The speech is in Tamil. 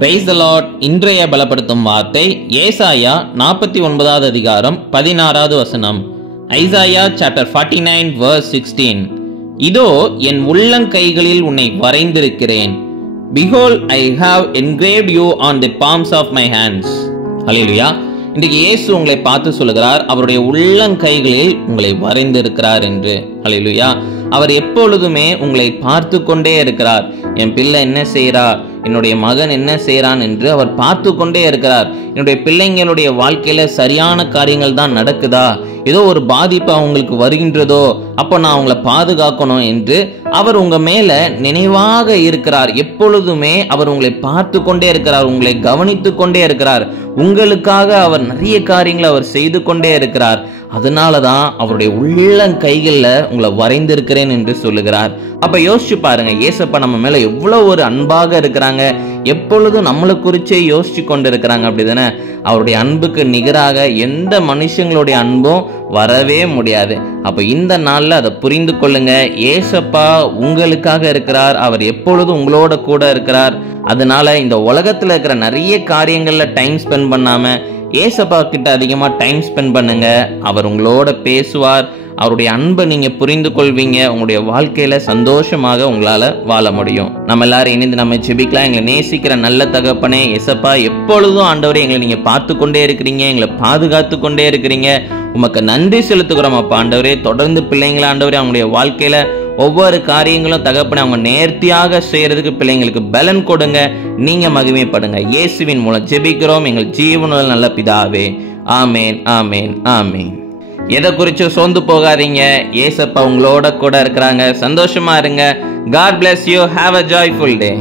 Praise the Lord. இன்றைய பலப்படுத்தும் வார்த்தை ஏசாயா 49வது அதிகாரம் 16வது வசனம். Isaiah chapter 49 verse 16. இதோ என் உள்ளங்கைகளில் உன்னை வரைந்திருக்கிறேன். Behold, I have engraved you on the palms of my hands. ஹல்லேலூயா. இன்றைக்கு இயேசு உங்களை பார்த்து சொல்லுகிறார், அவருடைய உள்ளங்கைகளில் உங்களை வரைந்திருக்கிறார் என்று. ஹல்லேலூயா. அவர் எப்பொழுதுமே உங்களை பார்த்து கொண்டே இருக்கிறார். என் பிள்ளை என்ன செய்றா, என்னுடைய மகன் என்ன செய்றான் என்று அவர் பார்த்து கொண்டே இருக்கிறார். என்னுடைய பிள்ளைங்களுடைய வாழ்க்கையில சரியான காரியங்கள் தான் நடக்குதா, ஏதோ ஒரு பாதிப்பு அவங்களுக்கு வருகின்றதோ, அப்போ நான் அவங்களை பாதுகாக்கணும் என்று அவர் உங்க மேல நினைவாக இருக்கிறார். எப்பொழுதுமே அவர் உங்களை பார்த்து கொண்டே இருக்கிறார், உங்களை கவனித்து கொண்டே இருக்கிறார். உங்களுக்காக அவர் நிறைய காரியங்களை அவர் செய்து கொண்டே இருக்கிறார். அதனாலதான் அவருடைய உள்ளங்கைகள்ல உங்களை வரைந்திருக்கிறேன் என்று சொல்லுகிறார். அப்ப யோசிச்சு பாருங்க, ஏசப்பா நம்ம மேல எவ்வளவு ஒரு அன்பாக இருக்கிறாங்க, எப்பொழுதும் நம்மளை குறிச்சே யோசிச்சு கொண்டு இருக்கிறாங்க. அப்படிதானே? அவருடைய அன்புக்கு நிகராக எந்த மனுஷங்களுடைய அன்பும் வரவே முடியாது. அப்ப இந்த நாள்ல அதை புரிந்து கொள்ளுங்க. ஏசப்பா உங்களுக்காக இருக்கிறார், அவர் எப்பொழுதும் உங்களோட கூட இருக்கிறார். அதனால இந்த உலகத்துல இருக்கிற நிறைய காரியங்கள்ல டைம் ஸ்பெண்ட் பண்ணாம ஏசப்பா கிட்ட அதிகமா டைம் ஸ்பெண்ட் பண்ணுங்க. அவர் உங்களோட பேசுவார். அவருடைய அன்பை நீங்க புரிந்து கொள்வீங்க. உங்களுடைய வாழ்க்கையில சந்தோஷமாக உங்களால வாழ முடியும். நம்ம எல்லாரும் இணைந்து நம்ம ஜெபிக்கலாம். எங்களை நேசிக்கிற நல்ல தகப்பனே, ஏசப்பா எப்பொழுதும் ஆண்டவரே எங்களை நீங்க பார்த்து கொண்டே இருக்கிறீங்க, எங்களை பாதுகாத்து கொண்டே இருக்கிறீங்க. உமக்கு நன்றி செலுத்துகிறோம் அப்பா. ஆண்டவரே தொடர்ந்து பிள்ளைங்கள ஆண்டவரே அவங்களுடைய வாழ்க்கையில ஒவ்வொரு காரியங்களும் தகப்பனே அவங்க நேர்த்தியாக செய்யறதுக்கு பிள்ளைங்களுக்கு பலன் கொடுங்க. நீங்க மகிமைப்படுங்க. இயேசுவின் மூலம் ஜெபிக்கிறோம் எங்கள் ஜீவனுள்ள நல்ல பிதாவே. ஆமேன், ஆமேன், ஆமேன். எதை குறித்து சோர்ந்து போகாதீங்க. ஏசப்பா உங்களோட கூட இருக்கிறாங்க. சந்தோஷமா இருங்க. God bless you. Have a joyful day.